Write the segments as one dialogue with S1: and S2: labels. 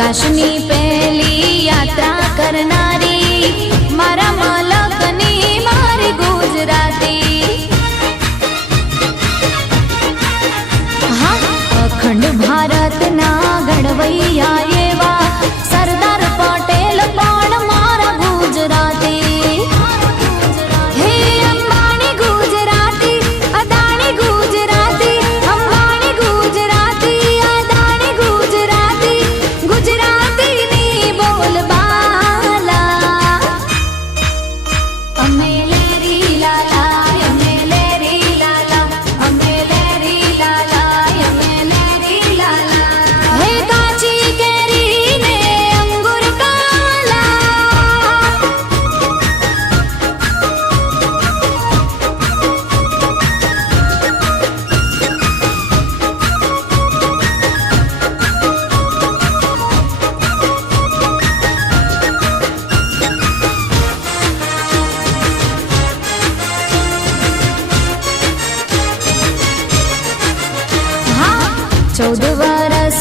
S1: આકાશની પહેલી યાત્રા કરનારી મારા મલકની મારી ગુજરાતી. હા અખંડ ભારતના ઘડવૈયા चौदह रस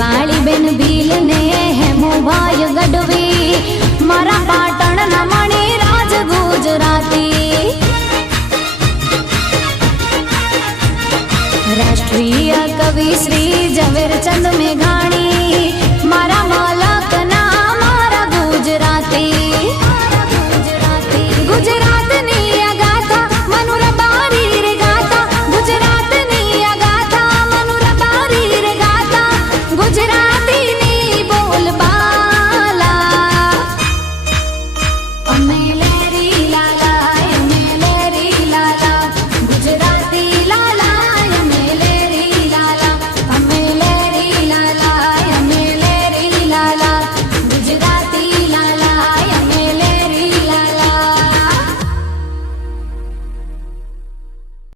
S1: વાળી બેન ભીલ ને હેમુભાઈ ગઢવી. મારા પાટણ ના મણી રાજ ગુજરાતી. રાષ્ટ્રીય કવિ શ્રી ઝવેરચંદ મેઘાણી.